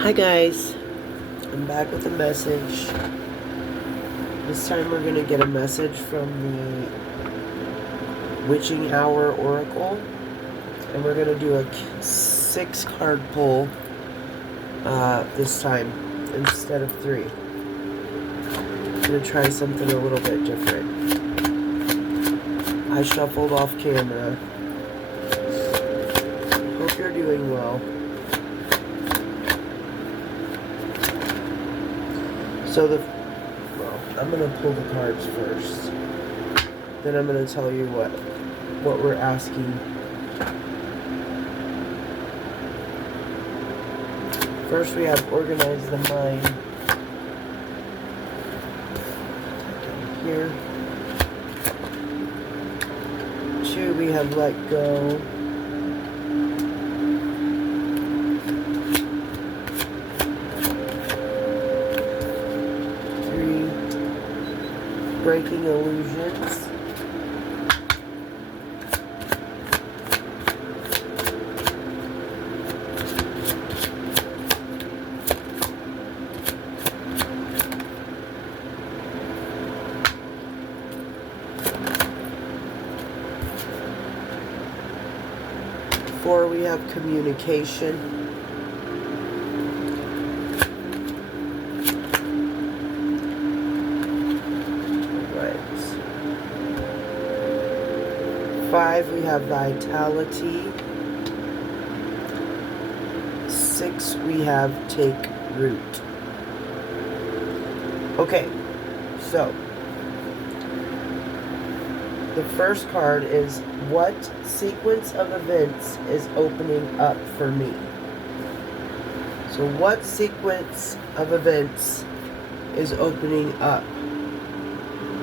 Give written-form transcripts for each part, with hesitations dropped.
Hi guys, I'm back with a message. This time we're going to get a message from the Witching Hour Oracle. And we're going to do a 6-card pull this time instead of 3. I'm going to try something a little bit different. I shuffled off camera. Hope you're doing well. I'm going to pull the cards first. Then I'm going to tell you what we're asking. First we have Organize the Mind. Here. 2, we have Let Go. 3, Breaking Illusions. 4, we have Communication. 5, we have Vitality. 6, we have Take Root. Okay, so the first card is, what sequence of events is opening up for me? So what sequence of events is opening up?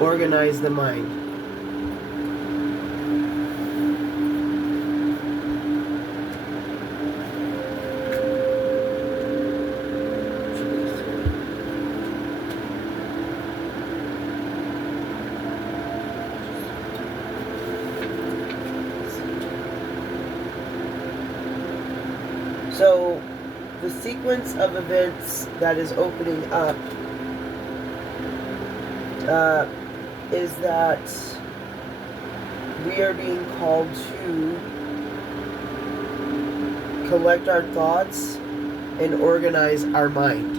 Organize the mind. So, the sequence of events that is opening up is that we are being called to collect our thoughts and organize our mind.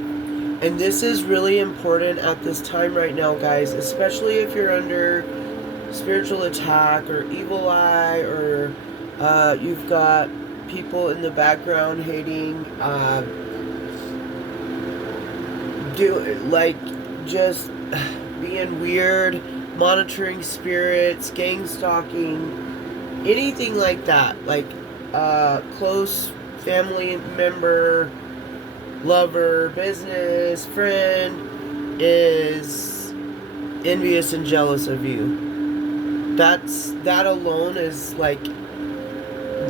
And this is really important at this time right now, guys, especially if you're under spiritual attack or evil eye, or you've got people in the background hating, just being weird, monitoring spirits, gang stalking, anything like that, like close family member, lover, business, friend is envious and jealous of you. That alone is like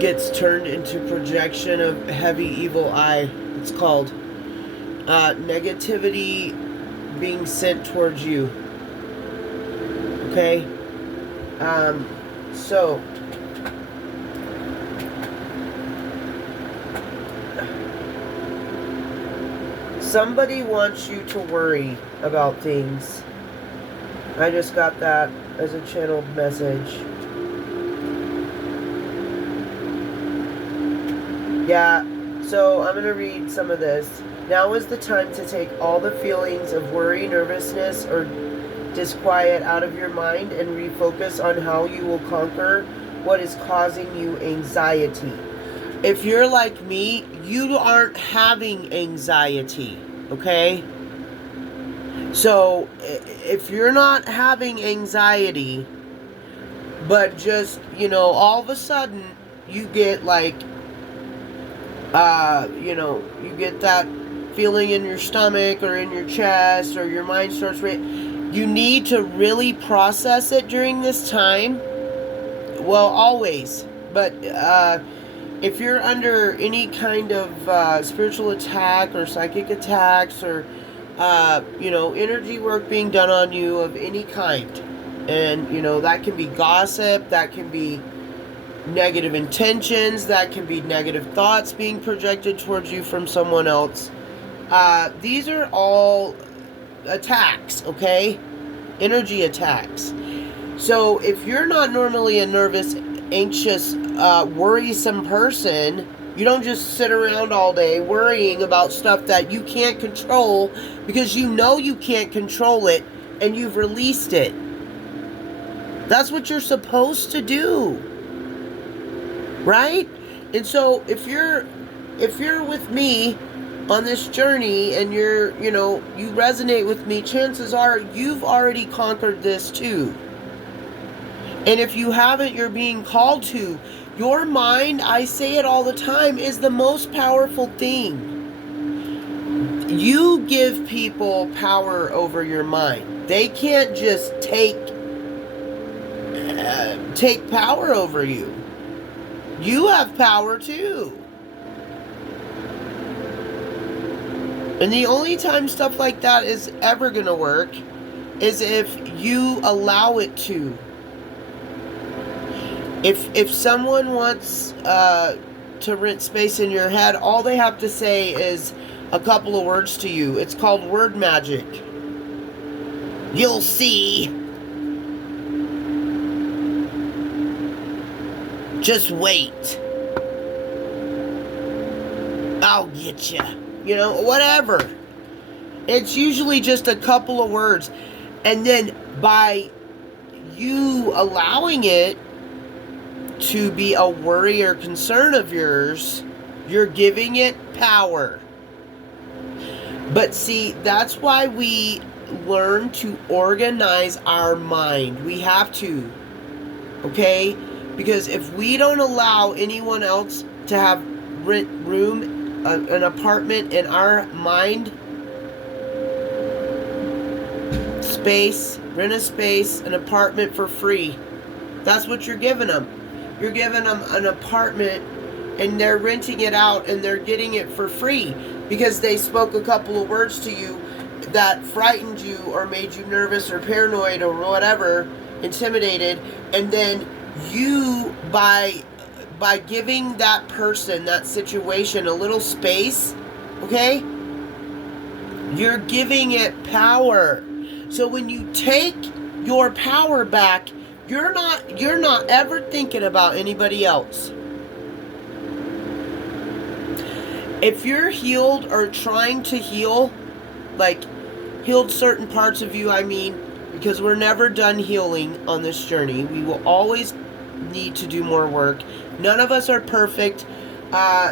gets turned into projection of heavy evil eye. It's called negativity being sent towards you. Okay? So somebody wants you to worry about things. I just got that as a channeled message. Yeah, so I'm going to read some of this. Now is the time to take all the feelings of worry, nervousness, or disquiet out of your mind and refocus on how you will conquer what is causing you anxiety. If you're like me, you aren't having anxiety, okay? So, if you're not having anxiety, but just, all of a sudden, you get like, you get that feeling in your stomach or in your chest, or your mind starts you need to really process it during this time. Well, always. But if you're under any kind of spiritual attack or psychic attacks, or energy work being done on you of any kind, and that can be gossip, that can be negative intentions, that can be negative thoughts being projected towards you from someone else. These are all attacks, okay? Energy attacks. So if you're not normally a nervous, anxious, worrisome person, you don't just sit around all day worrying about stuff that you can't control because you know you can't control it and you've released it. That's what you're supposed to do. Right? And so if you're with me on this journey and you resonate with me, chances are you've already conquered this too. And if you haven't, you're being called to. Your mind, I say it all the time, is the most powerful thing. You give people power over your mind. They can't just take power over you. You have power too. And the only time stuff like that is ever going to work is if you allow it to. If someone wants to rent space in your head, all they have to say is a couple of words to you. It's called word magic. You'll see. Just wait. I'll get you. Whatever. It's usually just a couple of words. And then by you allowing it to be a worry or concern of yours, you're giving it power. But see, that's why we learn to organize our mind. We have to. Okay? Because if we don't allow anyone else to have rent room, an apartment in our mind space, rent a space, an apartment for free. That's what you're giving them. You're giving them an apartment and they're renting it out and they're getting it for free because they spoke a couple of words to you that frightened you or made you nervous or paranoid or whatever, intimidated, and then you, by giving that person, that situation, a little space, okay, you're giving it power. So when you take your power back, you're not ever thinking about anybody else. If you're healed or trying to heal, like healed certain parts of you, I mean, because we're never done healing on this journey. We will always need to do more work. None of us are perfect.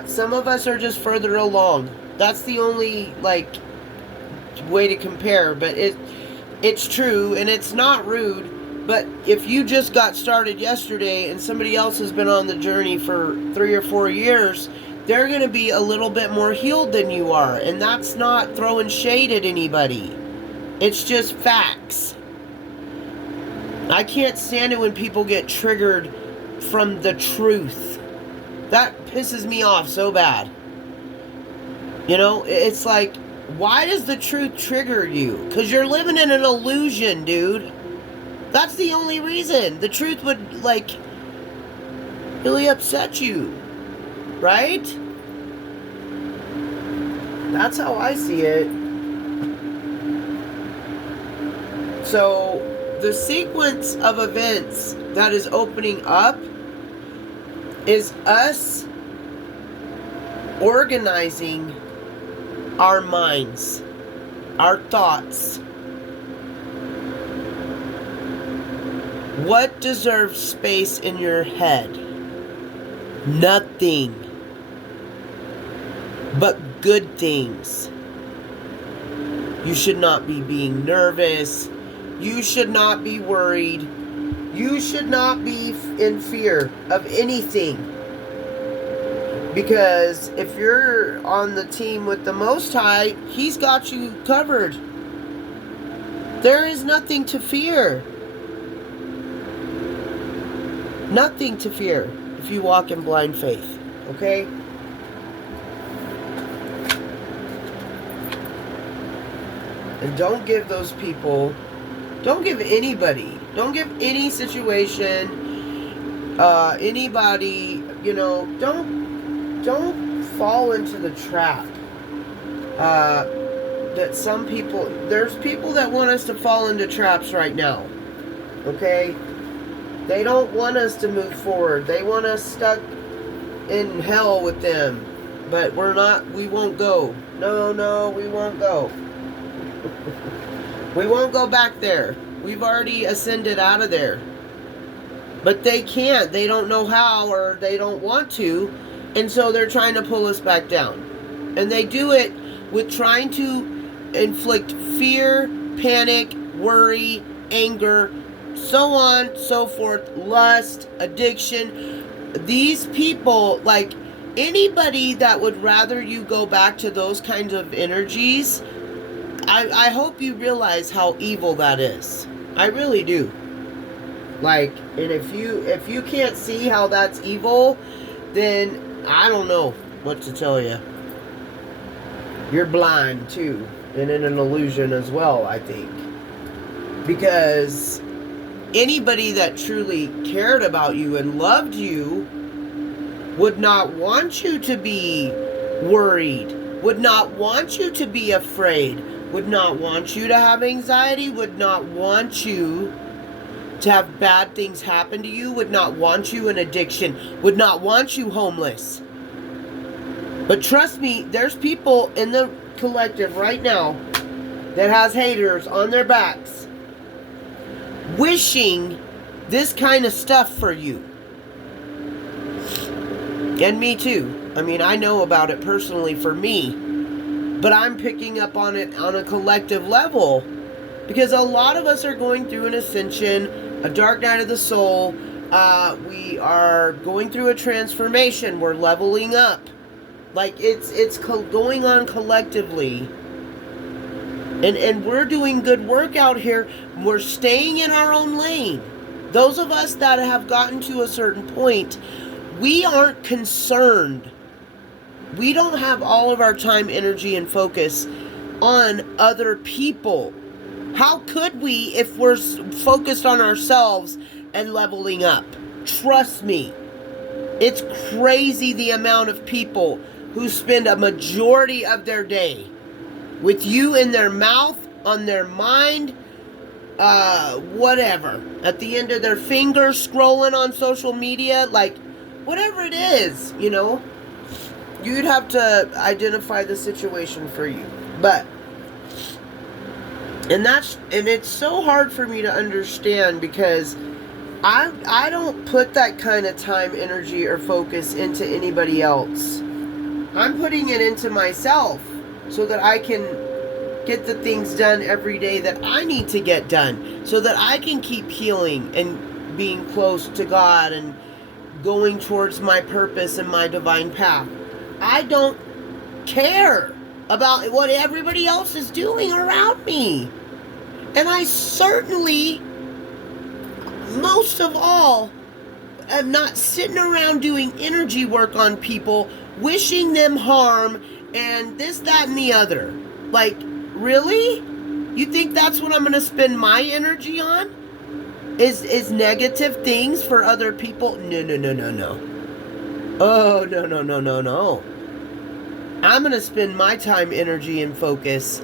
Some of us are just further along. That's the only way to compare, but it's true and it's not rude. But if you just got started yesterday and somebody else has been on the journey for 3 or 4 years, they're going to be a little bit more healed than you are. And that's not throwing shade at anybody. It's just facts. I can't stand it when people get triggered from the truth. That pisses me off so bad. It's like, why does the truth trigger you? Because you're living in an illusion, dude. That's the only reason. The truth would, really upset you. Right? That's how I see it. So, the sequence of events that is opening up is us organizing our minds, our thoughts. What deserves space in your head? Nothing. But good things. You should not be being nervous. You should not be worried. You should not be in fear of anything. Because if you're on the team with the Most High, He's got you covered. There is nothing to fear. Nothing to fear if you walk in blind faith. Okay? And don't give those people, don't give anybody, don't give any situation, anybody, don't fall into the trap. That some people, there's people that want us to fall into traps right now. Okay? They don't want us to move forward. They want us stuck in hell with them. But we won't go. No, we won't go. We won't go back there. We've already ascended out of there. But they can't. They don't know how, or they don't want to. And so they're trying to pull us back down. And they do it with trying to inflict fear, panic, worry, anger, so on, so forth, lust, addiction. These people, like anybody that would rather you go back to those kinds of energies, I hope you realize how evil that is. I really do. Like, and if you can't see how that's evil, then I don't know what to tell you. You're blind too, and in an illusion as well, I think. Because anybody that truly cared about you and loved you would not want you to be worried, would not want you to be afraid, would not want you to have anxiety, would not want you to have bad things happen to you, would not want you in addiction, would not want you homeless. But trust me, there's people in the collective right now that has haters on their backs wishing this kind of stuff for you. And me too. I mean, I know about it personally for me, but I'm picking up on it on a collective level because a lot of us are going through an ascension, a dark night of the soul. We are going through a transformation. We're leveling up. Like, it's going on collectively. And we're doing good work out here. We're staying in our own lane. Those of us that have gotten to a certain point, we aren't concerned. We don't have all of our time, energy, and focus on other people. How could we if we're focused on ourselves and leveling up? Trust me. It's crazy the amount of people who spend a majority of their day with you in their mouth, on their mind, whatever. At the end of their finger, scrolling on social media, like, whatever it is, you know. You'd have to identify the situation for you. But, and it's so hard for me to understand because I don't put that kind of time, energy, or focus into anybody else. I'm putting it into myself so that I can get the things done every day that I need to get done, so that I can keep healing and being close to God and going towards my purpose and my divine path. I don't care about what everybody else is doing around me. And I certainly, most of all, am not sitting around doing energy work on people, wishing them harm, and this, that, and the other. Like, really? You think that's what I'm going to spend my energy on? Is negative things for other people? No. Oh, no. I'm going to spend my time, energy, and focus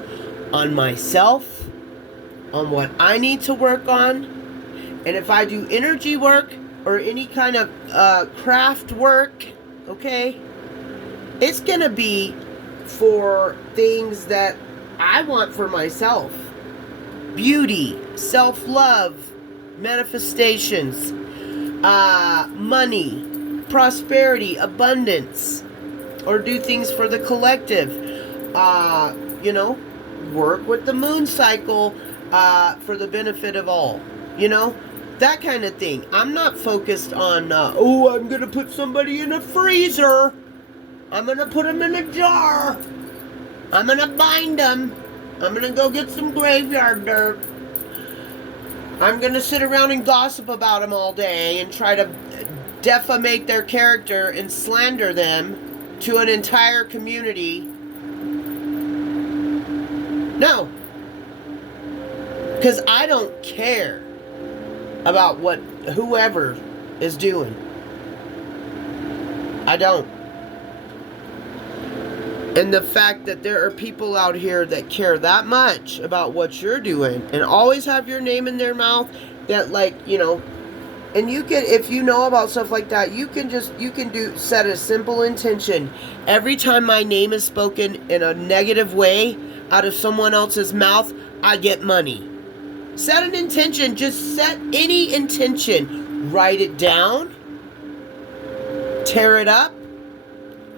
on myself, on what I need to work on. And if I do energy work or any kind of craft work, okay, it's going to be for things that I want for myself. Beauty, self-love, manifestations, money, prosperity, abundance, or do things for the collective. Work with the moon cycle for the benefit of all. That kind of thing. I'm not focused on, I'm going to put somebody in a freezer. I'm going to put them in a jar. I'm going to bind them. I'm going to go get some graveyard dirt. I'm going to sit around and gossip about them all day and try to defamate their character and slander them to an entire community. No. Because I don't care about what whoever is doing. I don't. And the fact that there are people out here that care that much about what you're doing and always have your name in their mouth, that, like, you know, and you can, if you know about stuff like that, you can set a simple intention. Every time my name is spoken in a negative way out of someone else's mouth, I get money. Set an intention. Just set any intention. Write it down. Tear it up.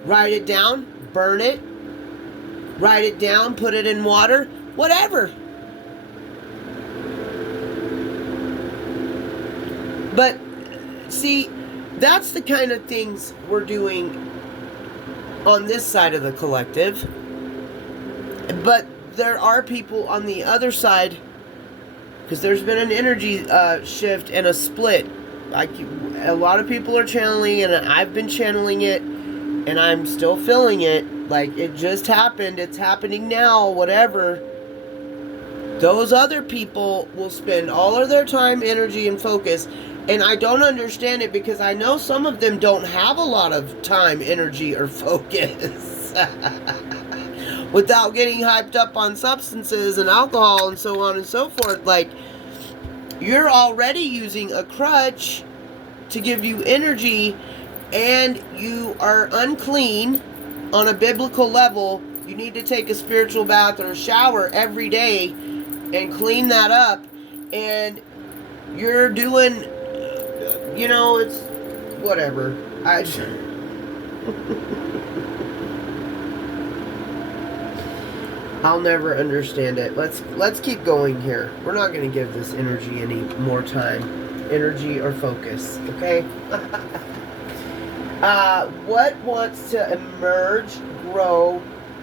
Write it down. Burn it. Write it down. Put it in water. Whatever. But, see, that's the kind of things we're doing on this side of the collective. But there are people on the other side, because there's been an energy shift and a split. Like, a lot of people are channeling, and I've been channeling it, and I'm still feeling it. Like, it just happened. It's happening now, whatever. Those other people will spend all of their time, energy, and focus. And I don't understand it, because I know some of them don't have a lot of time, energy, or focus. Without getting hyped up on substances and alcohol and so on and so forth. Like, you're already using a crutch to give you energy, and you are unclean on a biblical level. You need to take a spiritual bath or a shower every day and clean that up. And you're doing, you know, it's whatever. I'll never understand it. Let's keep going here. We're not going to give this energy any more time, energy or focus. Okay. What wants to emerge, grow,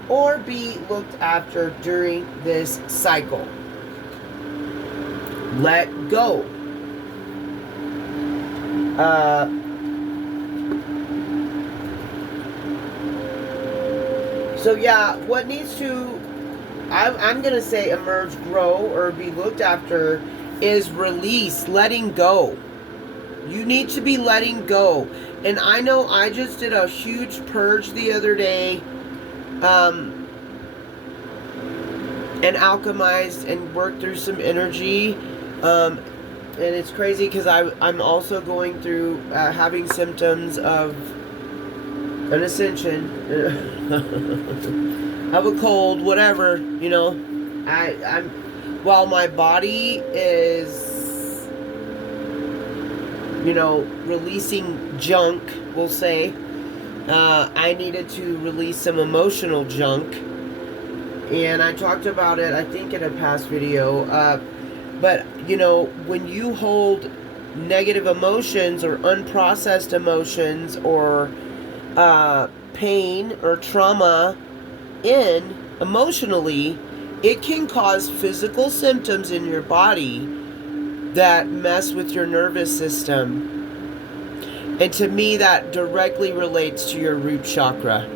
or be looked after during this cycle? Let go. So yeah, what needs to, I'm going to say emerge, grow, or be looked after is release, letting go. You need to be letting go. And I know I just did a huge purge the other day, and alchemized and worked through some energy. And it's crazy because I'm also going through having symptoms of an ascension, of a cold, whatever, you know. I'm while my body is, you know, releasing junk, we'll say, I needed to release some emotional junk. And I talked about it, I think, in a past video. But, you know, when you hold negative emotions or unprocessed emotions or pain or trauma in emotionally, it can cause physical symptoms in your body that mess with your nervous system. And to me, that directly relates to your root chakra.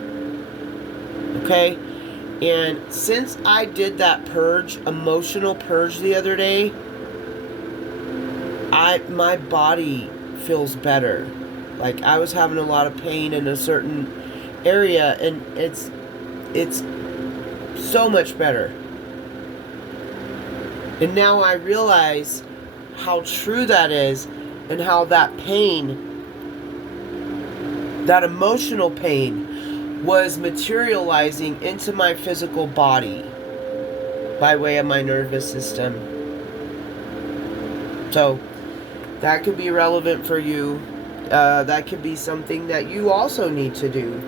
Okay? And since I did that purge, emotional purge the other day, my body feels better. Like, I was having a lot of pain in a certain area, and it's so much better. And now I realize how true that is, and how that pain, that emotional pain, was materializing into my physical body by way of my nervous system. So that could be relevant for you. That could be something that you also need to do.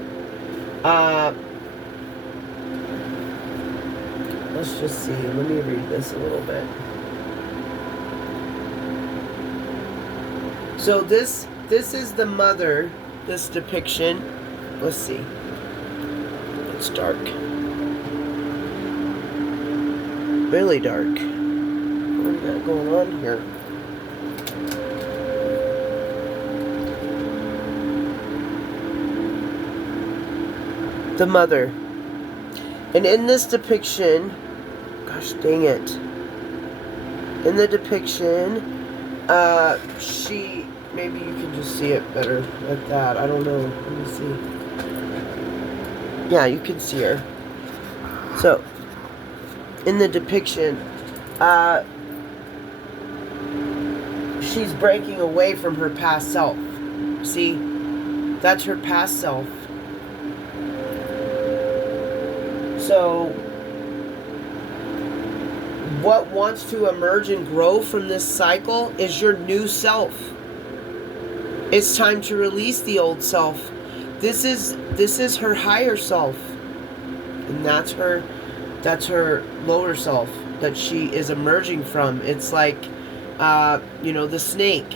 Let's just see. Let me read this a little bit. So this is the mother, this depiction. Let's see. It's dark. Really dark. What we got going on here? The mother. And in this depiction, gosh dang it. In the depiction, she, maybe you can just see it better like that. I don't know. Let me see. Yeah, you can see her. So, in the depiction, she's breaking away from her past self. See? That's her past self. So, what wants to emerge and grow from this cycle is your new self. It's time to release the old self. This is her higher self. And that's her lower self that she is emerging from. It's like the snake.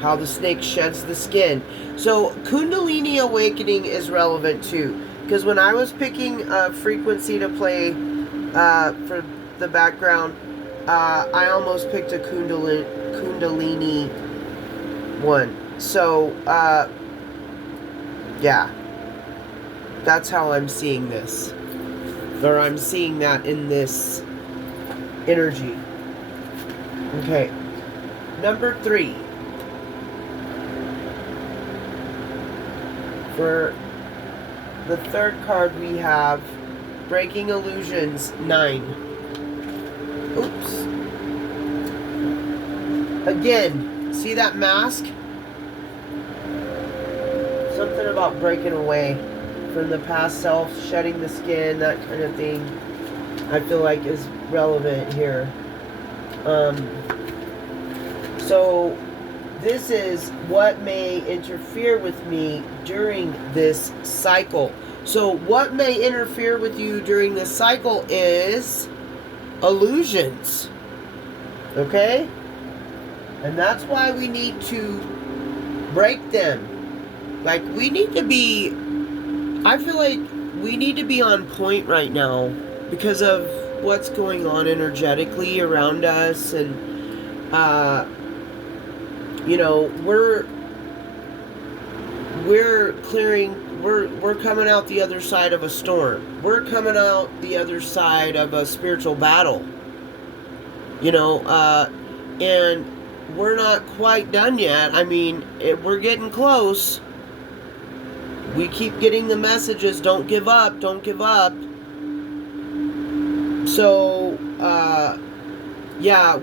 How the snake sheds the skin. So Kundalini awakening is relevant too. Because when I was picking a frequency to play for the background, I almost picked a Kundalini one. So, yeah. That's how I'm seeing this. Or I'm seeing that in this energy. Okay. Number 3. For the third card we have Breaking Illusions 9. Oops. Again, see that mask? Something about breaking away from the past self, shedding the skin, that kind of thing, I feel like is relevant here. So this is what may interfere with me during this cycle. So what may interfere with you during this cycle is illusions. Okay? And that's why we need to break them. Like, we need to be, I feel like we need to be on point right now because of what's going on energetically around us. And, we're clearing, we're coming out the other side of a storm. We're coming out the other side of a spiritual battle. And we're not quite done yet. I mean, we're getting close. We keep getting the messages, don't give up, don't give up. So,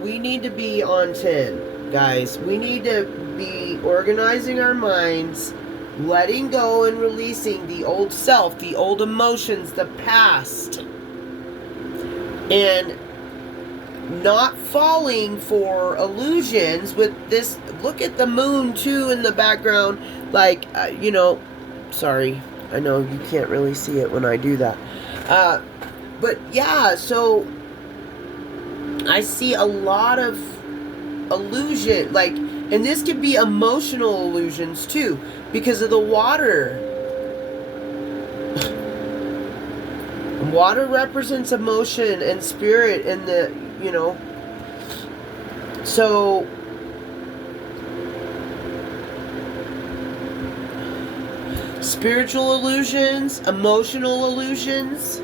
we need to be on 10, guys. We need to be organizing our minds, letting go and releasing the old self, the old emotions, the past. And not falling for illusions with this. Look at the moon, too, in the background. Like, sorry, I know you can't really see it when I do that. But yeah, so I see a lot of illusion, like, and this could be emotional illusions too, because of the water. Water represents emotion and spirit and the, so spiritual illusions, emotional illusions.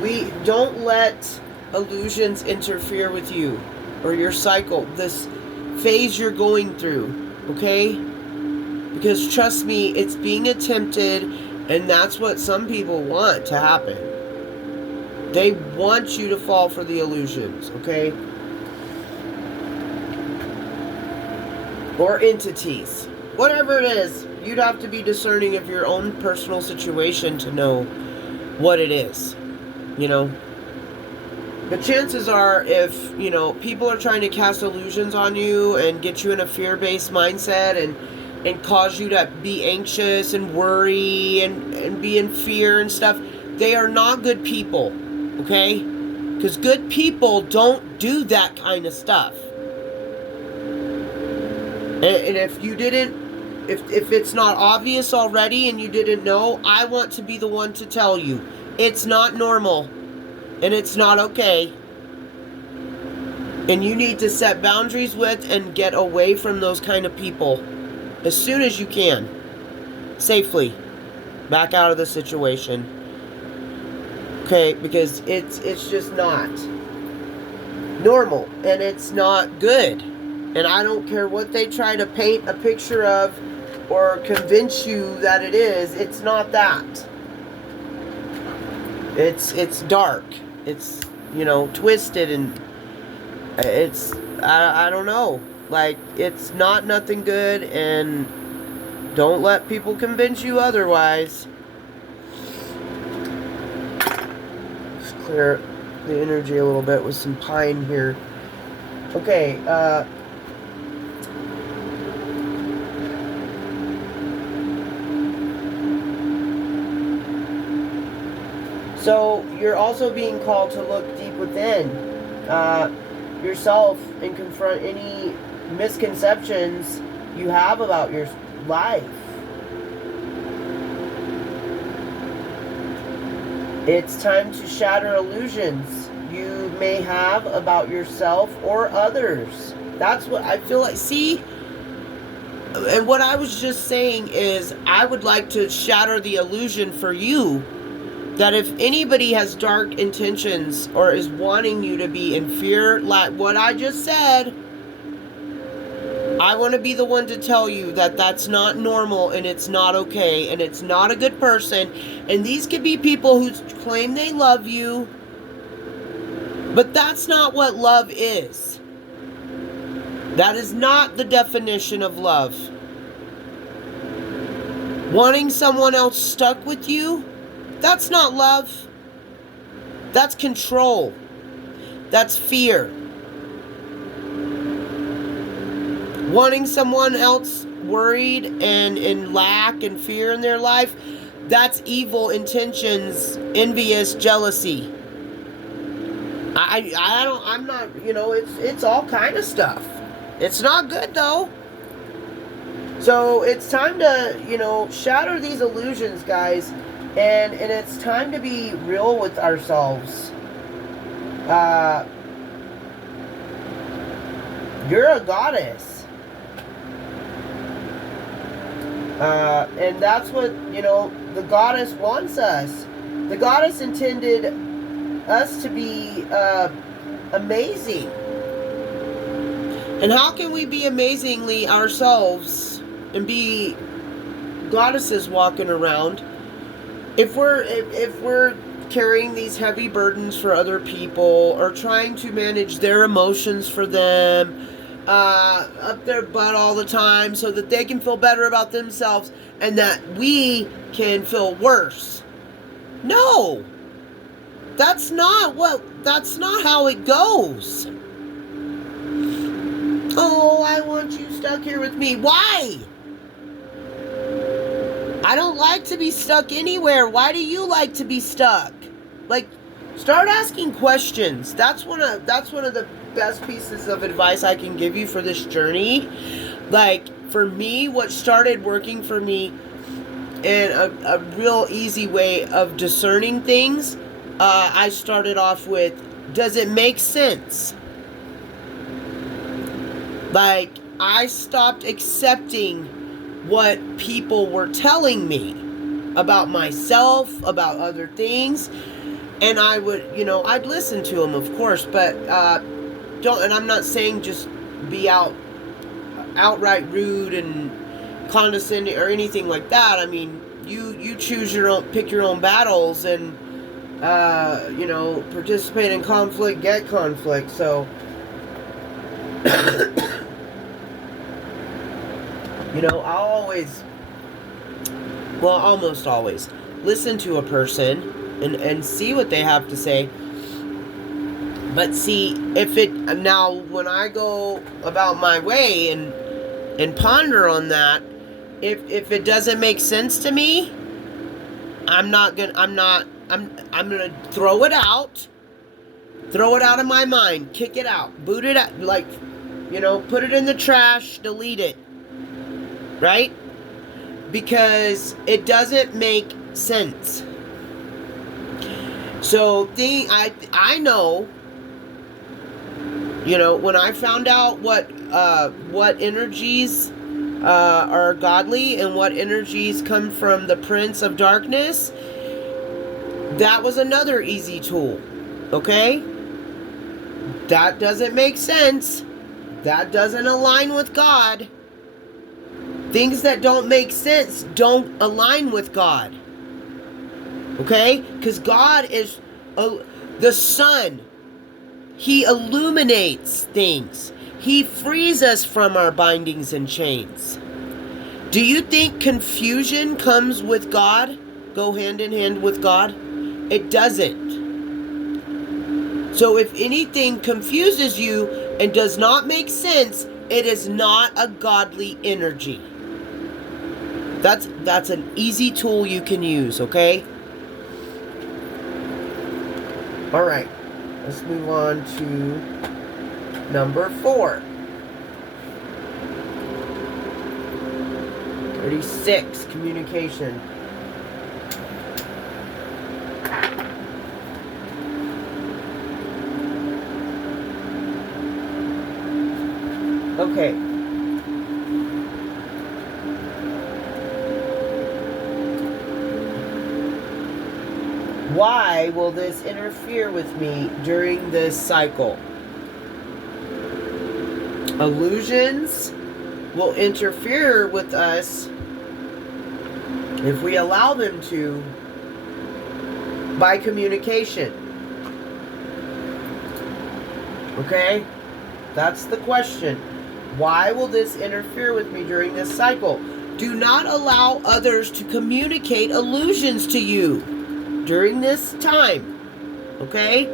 We don't let illusions interfere with you or your cycle, this phase you're going through, okay? Because trust me, it's being attempted, and that's what some people want to happen. They want you to fall for the illusions, okay? Or entities. Whatever it is, you'd have to be discerning of your own personal situation to know what it is, But chances are, if, people are trying to cast illusions on you and get you in a fear-based mindset and cause you to be anxious and worry and be in fear and stuff, they are not good people, okay? Because good people don't do that kind of stuff. And if you didn't, if it's not obvious already and you didn't know, I want to be the one to tell you. It's not normal. And it's not okay. And you need to set boundaries with and get away from those kind of people as soon as you can. Safely. Back out of the situation. Okay, because it's just not normal. And it's not good. And I don't care what they try to paint a picture of or convince you that it is. It's not that. It's dark. It's, twisted, and it's, I don't know. Like, it's not nothing good, and don't let people convince you otherwise. Let's clear the energy a little bit with some pine here. Okay, so you're also being called to look deep within yourself and confront any misconceptions you have about your life. It's time to shatter illusions you may have about yourself or others. That's what I feel like. See? And what I was just saying is, I would like to shatter the illusion for you that if anybody has dark intentions or is wanting you to be in fear, like what I just said, I want to be the one to tell you that that's not normal, and it's not okay, and it's not a good person. And these could be people who claim they love you, but that's not what love is. That is not the definition of love. Wanting someone else stuck with you, that's not love. That's control. That's fear. Wanting someone else worried and in lack and fear in their life, that's evil intentions, envious, jealousy. I'm not, it's all kind of stuff. It's not good though. So it's time to, shatter these illusions, guys. And it's time to be real with ourselves. You're a goddess. And that's what, the goddess wants us. The goddess intended us to be amazing. And how can we be amazingly ourselves and be goddesses walking around if we're carrying these heavy burdens for other people, or trying to manage their emotions for them, up their butt all the time so that they can feel better about themselves and that we can feel worse? No. That's not how it goes. Oh, I want you stuck here with me. Why? I don't like to be stuck anywhere. Why do you like to be stuck? Like, start asking questions. That's one of the best pieces of advice I can give you for this journey. Like, for me, what started working for me and a real easy way of discerning things, I started off with, does it make sense? Like, I stopped accepting what people were telling me about myself, about other things, and I would, I'd listen to them, of course, but and I'm not saying just be outright rude and condescending or anything like that. I mean, you choose pick your own battles, and participate in conflict, get conflict. So I'll almost always listen to a person and see what they have to say. But see, when I go about my way and ponder on that, if it doesn't make sense to me, I'm gonna throw it out of my mind, kick it out, boot it out, put it in the trash, delete it, right? Because it doesn't make sense. So I know, when I found out what energies are godly and what energies come from the Prince of Darkness, that was another easy tool. Okay? That doesn't make sense. That doesn't align with God. Things that don't make sense don't align with God. Okay? Because God is the sun. He illuminates things. He frees us from our bindings and chains. Do you think confusion comes with God? Go hand in hand with God? It doesn't. So if anything confuses you and does not make sense, it is not a godly energy. That's an easy tool you can use, okay? All right. Let's move on to number 4. 36, communication. Okay. Why will this interfere with me during this cycle? Illusions will interfere with us if we allow them to by communication. Okay? That's the question. Why will this interfere with me during this cycle? Do not allow others to communicate illusions to you during this time. Okay?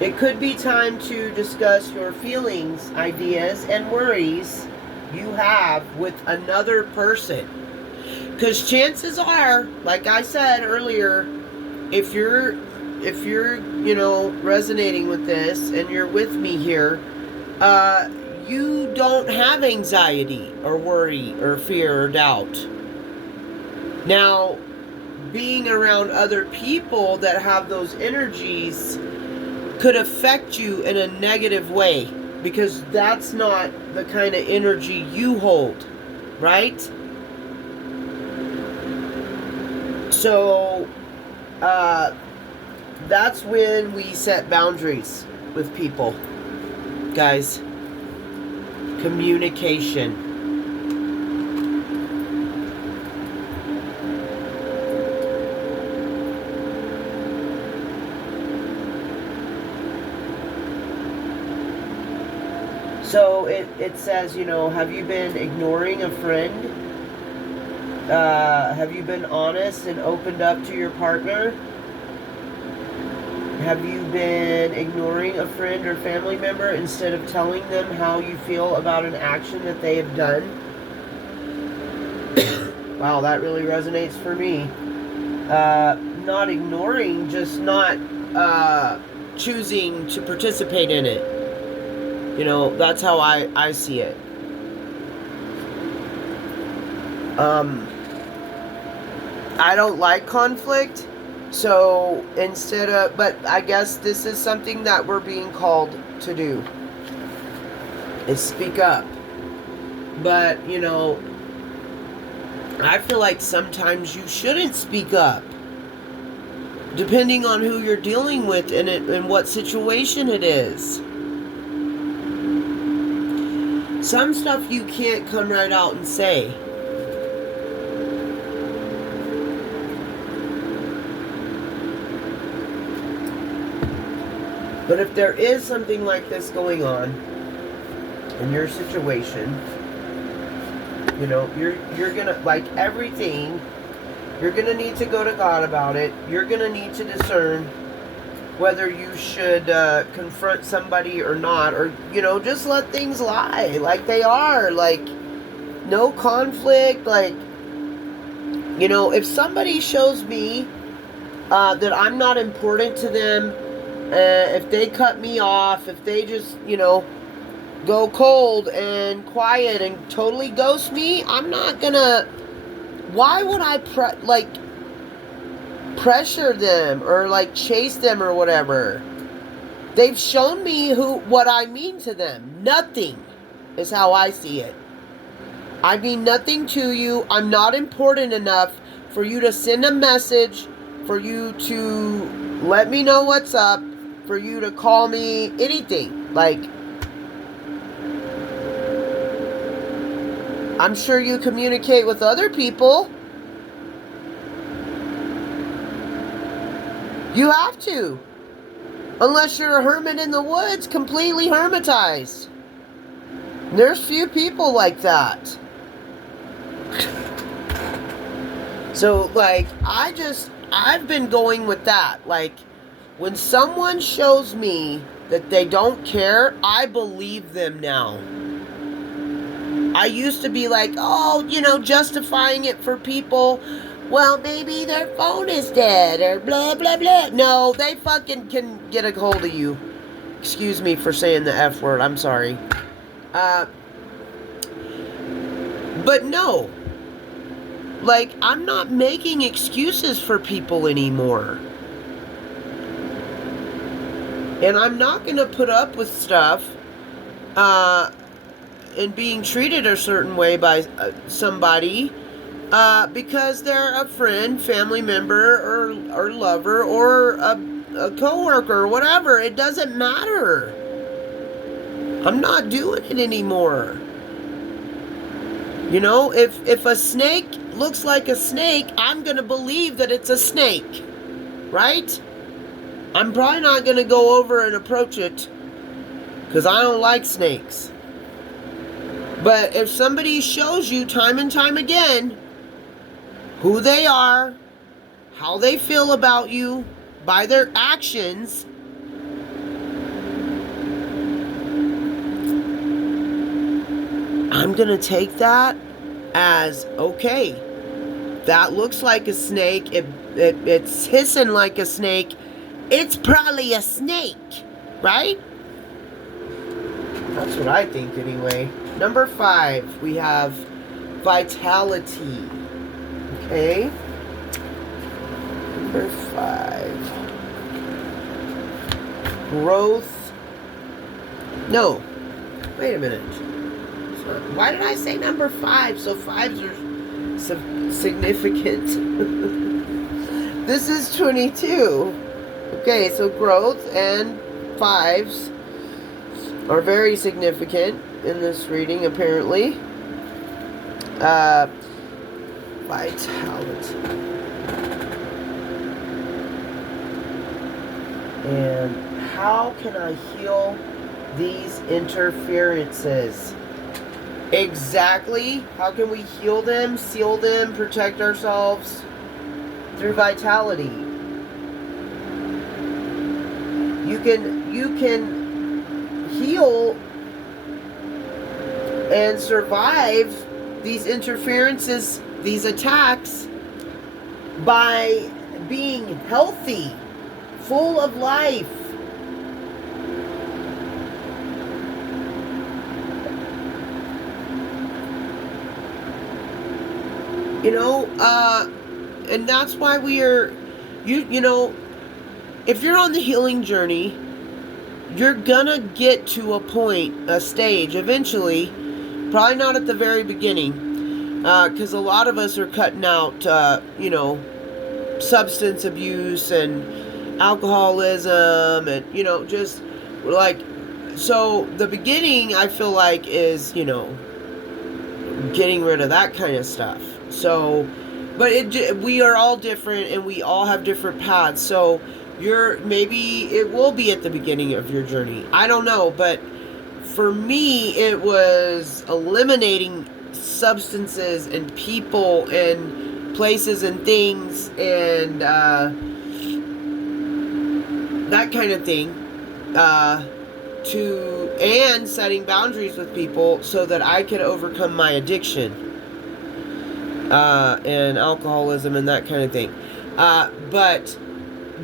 It could be time to discuss your feelings, ideas, and worries you have with another person. Because chances are, like I said earlier, if you're resonating with this and you're with me here, you don't have anxiety or worry or fear or doubt. Now, being around other people that have those energies could affect you in a negative way, because that's not the kind of energy you hold, right? So that's when we set boundaries with people, guys. Communication. So it says, have you been ignoring a friend? Have you been honest and opened up to your partner? Have you been ignoring a friend or family member instead of telling them how you feel about an action that they have done? Wow, that really resonates for me. Not ignoring, just not choosing to participate in it. That's how I see it. I don't like conflict, so but I guess this is something that we're being called to do, is speak up. But, I feel like sometimes you shouldn't speak up, depending on who you're dealing with and what situation it is. Some stuff you can't come right out and say. But if there is something like this going on in your situation, you're gonna, like everything, you're gonna need to go to God about it. You're gonna need to discern whether you should confront somebody or not, or just let things lie like they are, like no conflict. Like, if somebody shows me that I'm not important to them, if they cut me off, if they just go cold and quiet and totally ghost me, I'm not gonna. Why would I pressure them or chase them or whatever? They've shown me what I mean to them. Nothing is how I see it. I mean nothing to you. I'm not important enough for you to send a message, for you to let me know what's up, for you to call me, anything. Like, I'm sure you communicate with other people. You have to. Unless you're a hermit in the woods, completely hermitized. There's few people like that. So, like, I've been going with that. Like, when someone shows me that they don't care, I believe them now. I used to be like, oh, justifying it for people. Well, maybe their phone is dead or blah, blah, blah. No, they fucking can get a hold of you. Excuse me for saying the F word. I'm sorry. But no. Like, I'm not making excuses for people anymore. And I'm not going to put up with stuff and being treated a certain way by somebody because they're a friend, family member, or lover, or a coworker, or whatever. It doesn't matter. I'm not doing it anymore. If a snake looks like a snake, I'm going to believe that it's a snake. Right? I'm probably not going to go over and approach it because I don't like snakes. But if somebody shows you time and time again who they are, how they feel about you, by their actions, I'm going to take that as, okay, that looks like a snake. It's hissing like a snake. It's probably a snake, right? That's what I think anyway. Number 5, we have vitality. Okay? Number 5. Growth. No. Wait a minute. Why did I say number 5? So 5s are significant. This is 22. Okay, so growth and 5s are very significant in this reading, apparently. Vitality. And how can I heal these interferences? Exactly. How can we heal them, seal them, protect ourselves? Through vitality. You can heal and survive these interferences, these attacks, by being healthy, full of life. And that's why we are, if you're on the healing journey, you're gonna get to a stage eventually, probably not at the very beginning, because a lot of us are cutting out, substance abuse and alcoholism and, just like, so the beginning I feel like is, getting rid of that kind of stuff. So, but we are all different and we all have different paths. So maybe it will be at the beginning of your journey. I don't know, but for me, it was eliminating substances and people and places and things and that kind of thing, and setting boundaries with people so that I could overcome my addiction and alcoholism and that kind of thing. But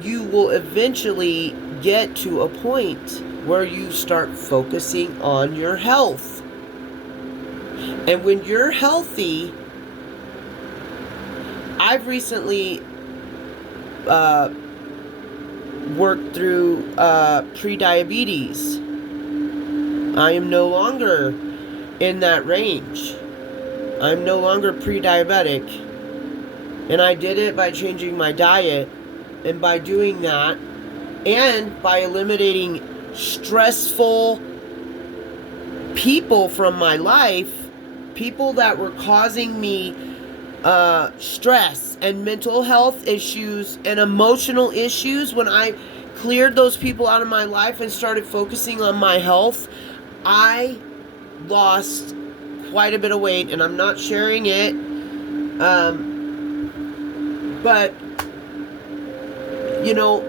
you will eventually get to a point where you start focusing on your health. And when you're healthy, I've recently worked through pre-diabetes. I am no longer in that range. I'm no longer pre-diabetic. And I did it by changing my diet. And by doing that, and by eliminating stressful people from my life, people that were causing me stress and mental health issues and emotional issues. When I cleared those people out of my life and started focusing on my health, I lost quite a bit of weight, and I'm not sharing it. But, you know,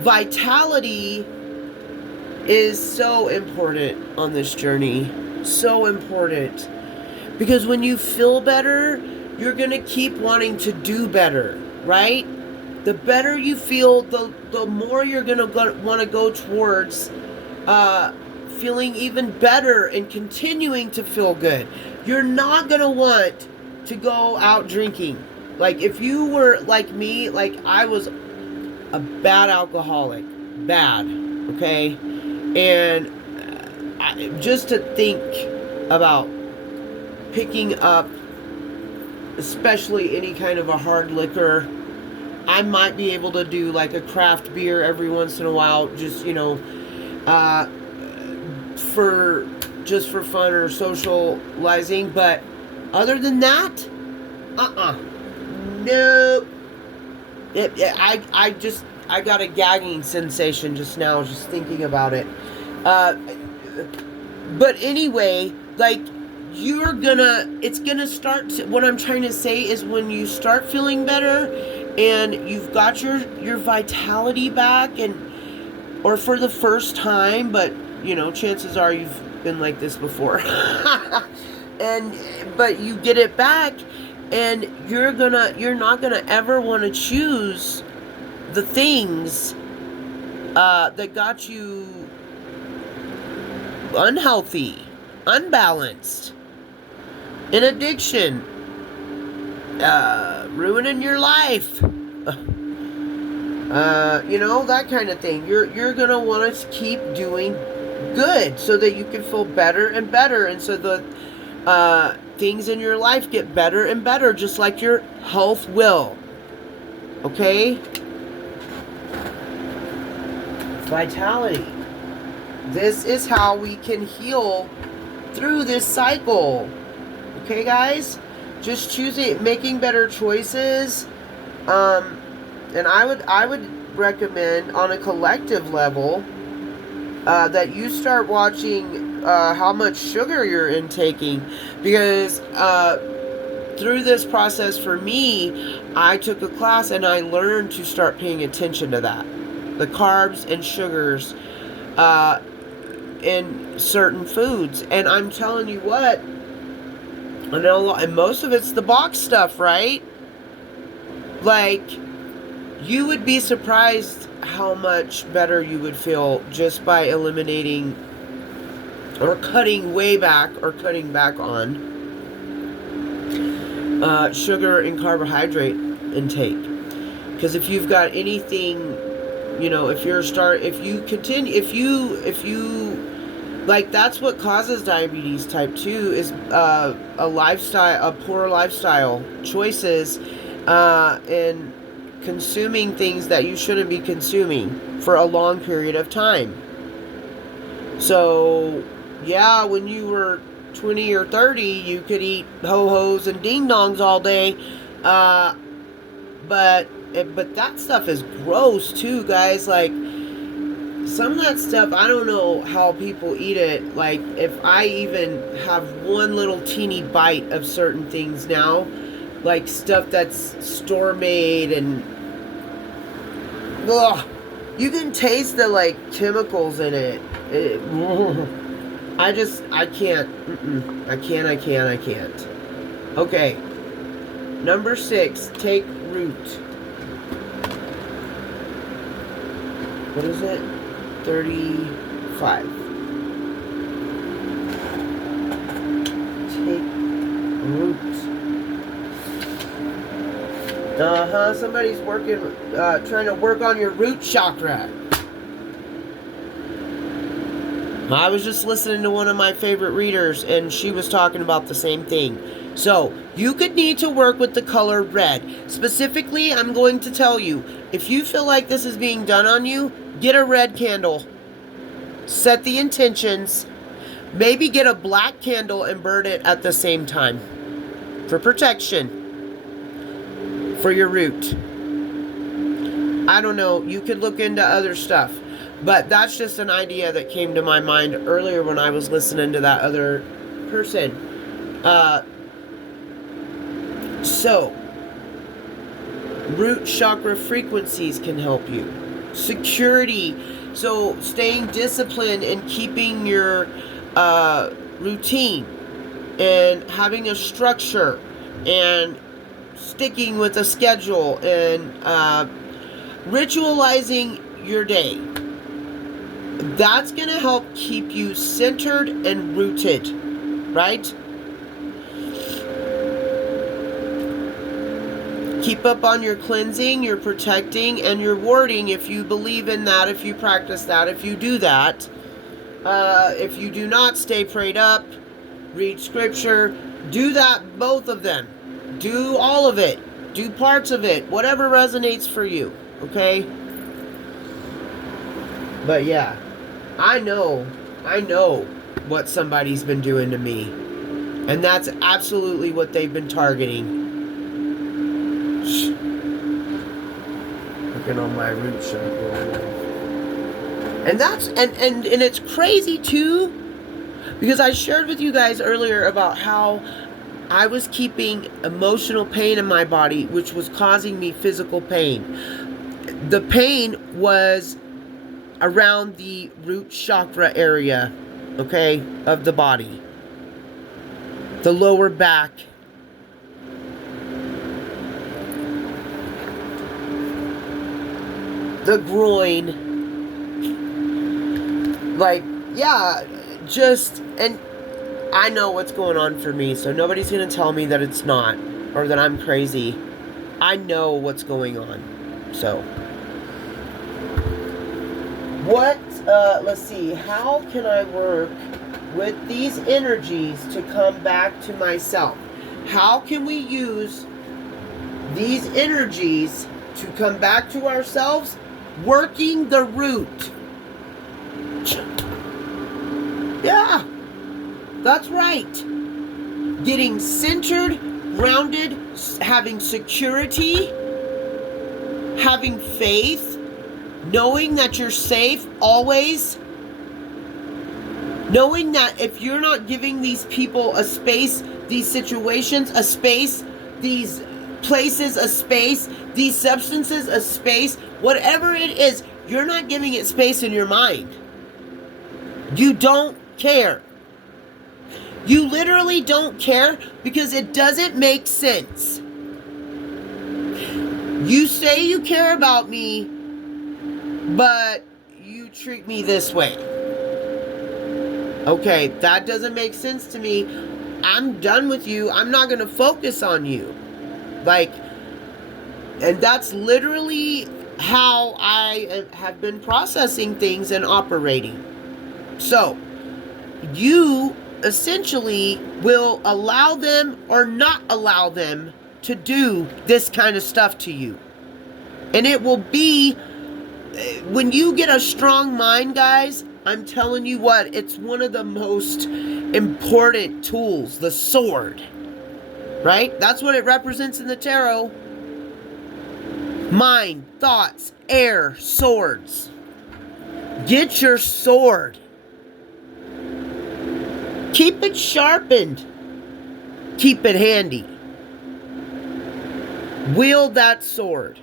vitality is so important on this journey. So important. Because when you feel better, you're going to keep wanting to do better, right? The better you feel, the more you're going to want to go towards feeling even better and continuing to feel good. You're not going to want to go out drinking. Like, if you were like me, like I was a bad alcoholic. Bad, okay? And just to think about picking up, especially any kind of a hard liquor, I might be able to do like a craft beer every once in a while, just, you know, for fun or socializing. But other than that, nope. I got a gagging sensation just now, just thinking about it. But anyway, like, it's gonna start to, what I'm trying to say is, when you start feeling better and you've got your vitality back, or for the first time, but, you know, chances are you've been like this before. But you get it back, and you're not gonna ever want to choose the things that got you unhealthy, unbalanced, in addiction, ruining your life, you know, that kind of thing. You're gonna want to keep doing good so that you can feel better and better, and so the things in your life get better and better, just like your health will. Okay? Vitality. This is how we can heal through this cycle. Okay, guys? Just choosing, making better choices. And I would recommend, on a collective level, that you start watching how much sugar you're intaking. Because through this process for me, I took a class and I learned to start paying attention to that. The carbs and sugars in certain foods. And I'm telling you what, I know, and most of it's the box stuff, right? Like, you would be surprised how much better you would feel just by eliminating or cutting back on sugar and carbohydrate intake. Because if you've got anything, you know, if you like, that's what causes diabetes type 2, is a poor lifestyle choices, and consuming things that you shouldn't be consuming for a long period of time. So, yeah, when you were 20 or 30, you could eat ho-hos and ding-dongs all day, but that stuff is gross too, guys. Like, some of that stuff, I don't know how people eat it. Like, if I even have one little teeny bite of certain things now, like stuff that's store made, and ugh, you can taste the, like, chemicals in it. I can't. I can't. Okay. Number 6, take root. What is it? 35. Take root. Somebody's trying to work on your root chakra. I was just listening to one of my favorite readers, and she was talking about the same thing. So, you could need to work with the color red. Specifically, I'm going to tell you, if you feel like this is being done on you, get a red candle. Set the intentions. Maybe get a black candle and burn it at the same time. For protection. For your root. I don't know. You could look into other stuff. But that's just an idea that came to my mind earlier when I was listening to that other person. So, root chakra frequencies can help you. Security. So, staying disciplined and keeping your routine and having a structure and sticking with a schedule and ritualizing your day. That's going to help keep you centered and rooted, right? Keep up on your cleansing, your protecting, and your warding if you believe in that, if you practice that, if you do that. If you do not, stay prayed up, read scripture, do that, both of them. Do all of it. Do parts of it, whatever resonates for you, okay? But yeah, I know what somebody's been doing to me. And that's absolutely what they've been targeting. Looking on my root chakra. And that's, and it's crazy too, because I shared with you guys earlier about how I was keeping emotional pain in my body, which was causing me physical pain. The pain was around the root chakra area, okay, of the body. The lower back. The groin. Like, yeah, just, and I know what's going on for me, so nobody's going to tell me that it's not, or that I'm crazy. I know what's going on, so. Let's see, how can I work with these energies to come back to myself? How can we use these energies to come back to ourselves? Working the root. Yeah, that's right. Getting centered, grounded, having security, having faith, knowing that you're safe always, knowing that if you're not giving these people a space, these situations a space, these places a space, these substances a space, whatever it is, you're not giving it space in your mind. You don't care. You literally don't care because it doesn't make sense. You say you care about me, but you treat me this way. Okay, that doesn't make sense to me. I'm done with you. I'm not going to focus on you. Like, and that's literally how I have been processing things and operating. So, you essentially will allow them or not allow them to do this kind of stuff to you. And it will be, when you get a strong mind, guys, I'm telling you what, it's one of the most important tools, the sword. Right? That's what it represents in the tarot. Mind, thoughts, air, swords. Get your sword. Keep it sharpened. Keep it handy. Wield that sword.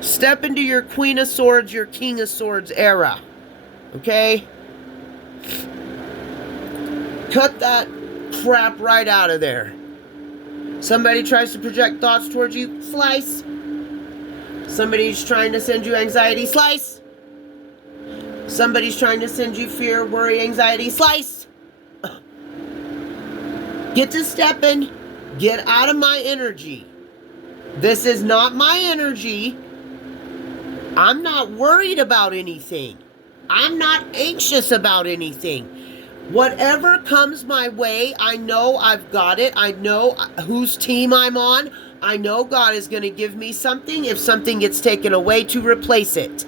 Step into your Queen of Swords, your King of Swords era. Okay? Cut that crap right out of there. Somebody tries to project thoughts towards you, slice. Somebody's trying to send you anxiety, slice. Somebody's trying to send you fear, worry, anxiety, slice. Get to stepping. Get out of my energy. This is not my energy. I'm not worried about anything. I'm not anxious about anything. Whatever comes my way, I know I've got it. I know whose team I'm on. I know God is going to give me something if something gets taken away to replace it.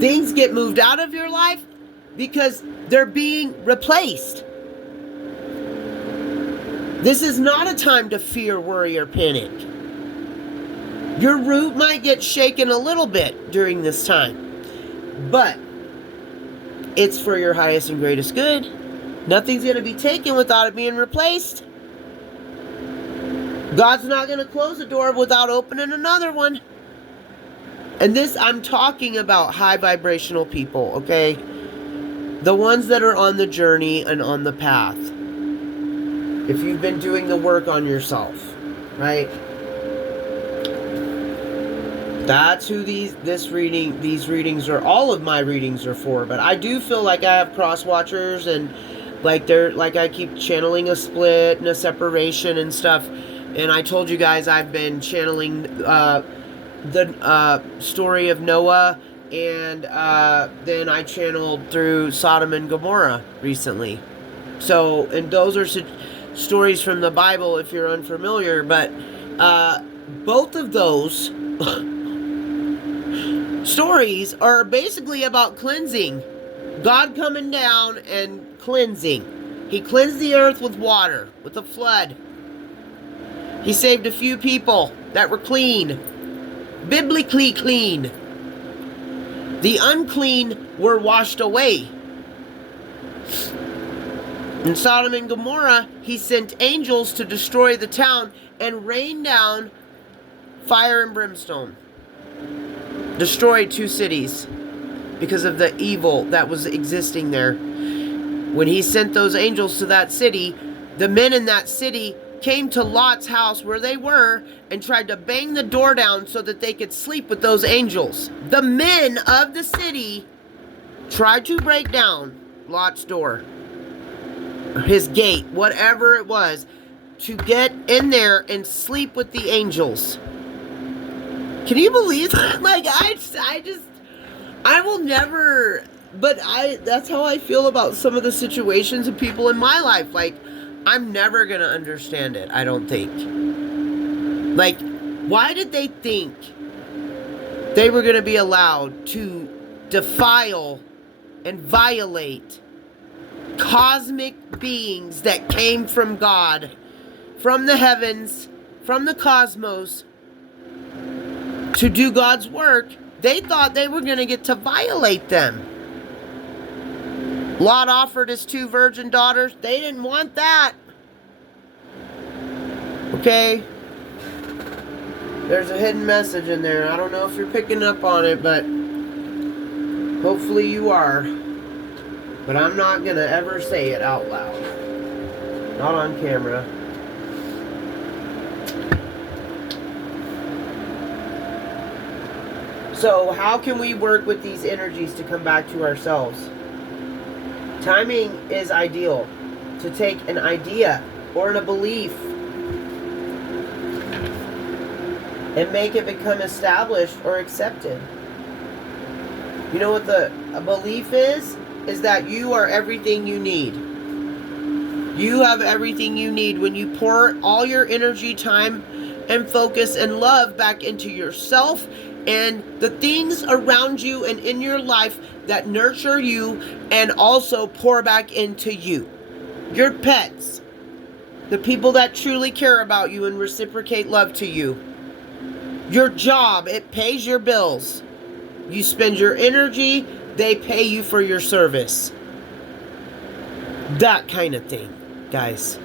Things get moved out of your life because they're being replaced. This is not a time to fear, worry, or panic. Your root might get shaken a little bit during this time, but it's for your highest and greatest good. Nothing's going to be taken without it being replaced. God's not going to close a door without opening another one. And this, I'm talking about high vibrational people, okay? The ones that are on the journey and on the path. If you've been doing the work on yourself, right? That's who these readings are. All of my readings are for. But I do feel like I have cross watchers, and like I keep channeling a split and a separation and stuff. And I told you guys I've been channeling the story of Noah, and then I channeled through Sodom and Gomorrah recently. So, and those are stories from the Bible if you're unfamiliar, but both of those stories are basically about cleansing. God coming down and cleansing. He cleansed the earth with water, with a flood. He saved a few people that were clean, biblically clean. The unclean were washed away. In Sodom and Gomorrah, he sent angels to destroy the town and rain down fire and brimstone. Destroyed 2 cities because of the evil that was existing there. When he sent those angels to that city, the men in that city came to Lot's house where they were and tried to bang the door down so that they could sleep with those angels. The men of the city tried to break down Lot's door, his gate, whatever it was, to get in there and sleep with the angels. Can you believe that? Like, I will never, but that's how I feel about some of the situations and people in my life. Like, I'm never going to understand it, I don't think. Like, why did they think they were going to be allowed to defile and violate cosmic beings that came from God, from the heavens, from the cosmos, to do God's work? They thought they were going to get to violate them. Lot offered his 2 virgin daughters. They didn't want that. Okay? There's a hidden message in there. I don't know if you're picking up on it, but hopefully you are. But I'm not going to ever say it out loud. Not on camera. So how can we work with these energies to come back to ourselves? Timing is ideal. To take an idea or a belief and make it become established or accepted. You know what a belief is? Is that you are everything you need. You have everything you need when you pour all your energy, time, and focus and love back into yourself and the things around you and in your life that nurture you and also pour back into you. Your pets, the people that truly care about you and reciprocate love to you. Your job, it pays your bills. You spend your energy, they pay you for your service. That kind of thing, guys.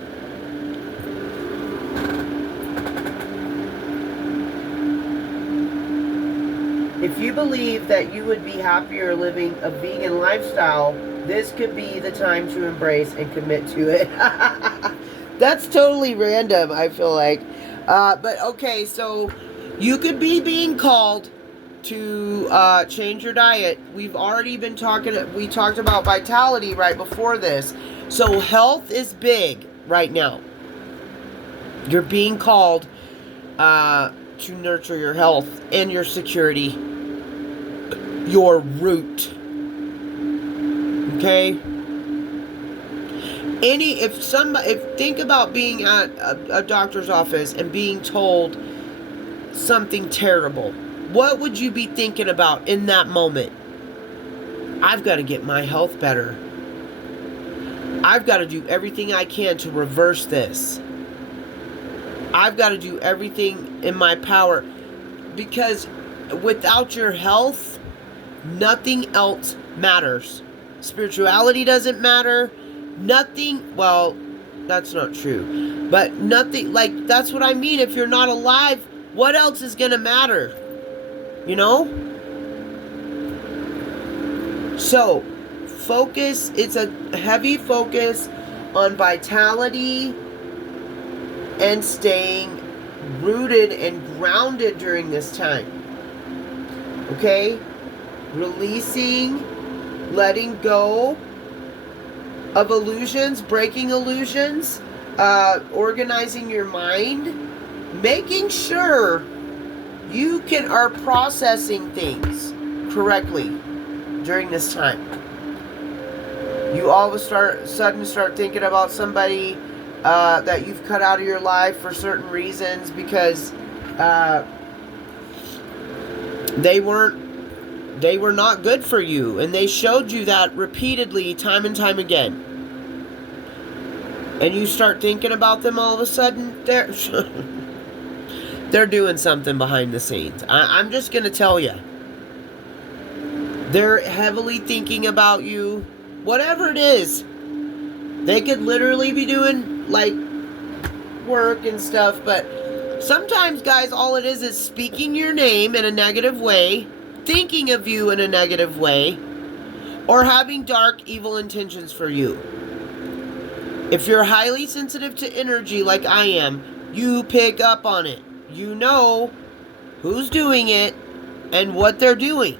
If you believe that you would be happier living a vegan lifestyle, this could be the time to embrace and commit to it. That's totally random, I feel like. But okay, so you could be being called to change your diet. We've already been we talked about vitality right before this. So health is big right now. You're being called to nurture your health and your security. your root. Okay? If think about being at a doctor's office and being told something terrible, what would you be thinking about in that moment? I've got to get my health better. I've got to do everything I can to reverse this. I've got to do everything in my power, because without your health, nothing else matters. Spirituality doesn't matter. Nothing, well, that's not true. But nothing, like, that's what I mean. If you're not alive, what else is going to matter? You know? So, focus, it's a heavy focus on vitality and staying rooted and grounded during this time. Okay? Releasing, letting go of illusions, breaking illusions, organizing your mind, making sure you are processing things correctly during this time. You all of a sudden start thinking about somebody that you've cut out of your life for certain reasons, because they were not good for you, and they showed you that repeatedly, time and time again. And you start thinking about them all of a sudden, they're doing something behind the scenes. I'm just going to tell you. They're heavily thinking about you. Whatever it is. They could literally be doing, like, work and stuff, but sometimes, guys, all it is speaking your name in a negative way, thinking of you in a negative way, or having dark, evil intentions for you. If you're highly sensitive to energy like I am, you pick up on it. You know who's doing it and what they're doing.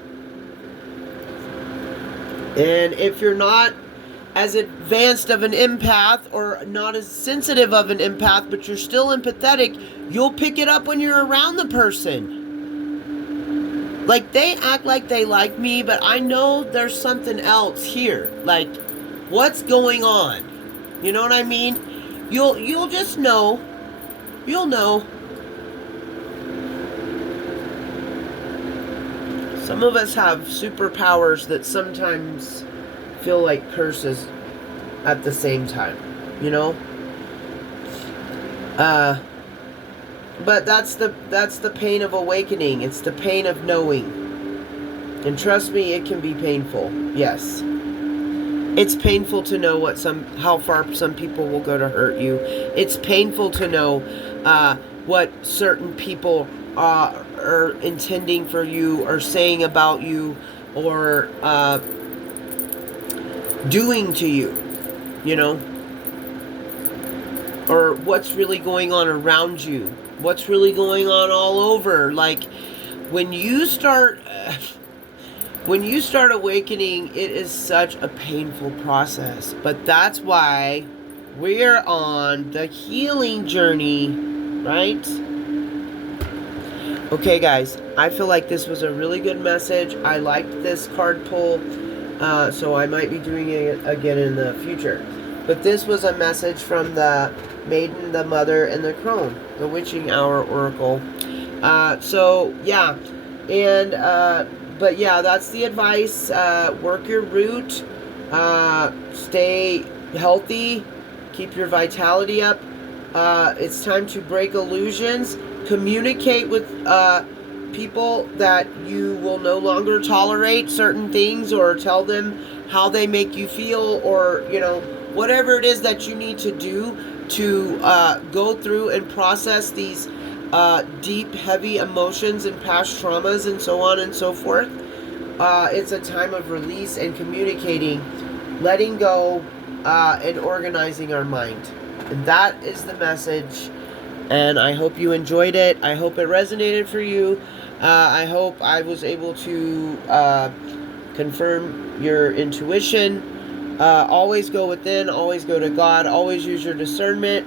And if you're not as advanced of an empath, or not as sensitive of an empath, but you're still empathetic, you'll pick it up when you're around the person. Like, they act like they like me, but I know there's something else here. Like, what's going on? You know what I mean? You'll just know. You'll know. Some of us have superpowers that sometimes feel like curses at the same time, you know? But that's the pain of awakening. It's the pain of knowing. And trust me, it can be painful. Yes. It's painful to know how far some people will go to hurt you. It's painful to know what certain people are intending for you, or saying about you, or doing to you, you know, or what's really going on around you, what's really going on all over. Like, when you start awakening, it is such a painful process, but that's why we're on the healing journey, right? Okay, guys, I feel like this was a really good message. I liked this card pull. So I might be doing it again in the future. But this was a message from the Maiden, the Mother, and the Crone, the Witching Hour Oracle. So, yeah. And, but yeah, that's the advice. Work your root. Stay healthy. Keep your vitality up. It's time to break illusions. Communicate with people that you will no longer tolerate certain things, or tell them how they make you feel, or, you know, whatever it is that you need to do to go through and process these deep, heavy emotions and past traumas and so on and so forth. It's a time of release and communicating, letting go, and organizing our mind. And that is the message. And I hope you enjoyed it. I hope it resonated for you. I hope I was able to confirm your intuition. Always go within. Always go to God. Always use your discernment.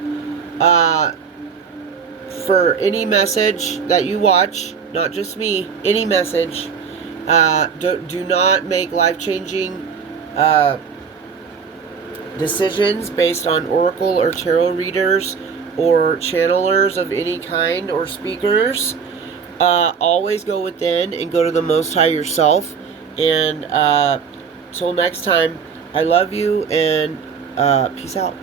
For any message that you watch, not just me, any message, Do not make life-changing decisions based on oracle or tarot readers or channelers of any kind or speakers. Always go within and go to the Most High yourself. And till next time, I love you, and peace out.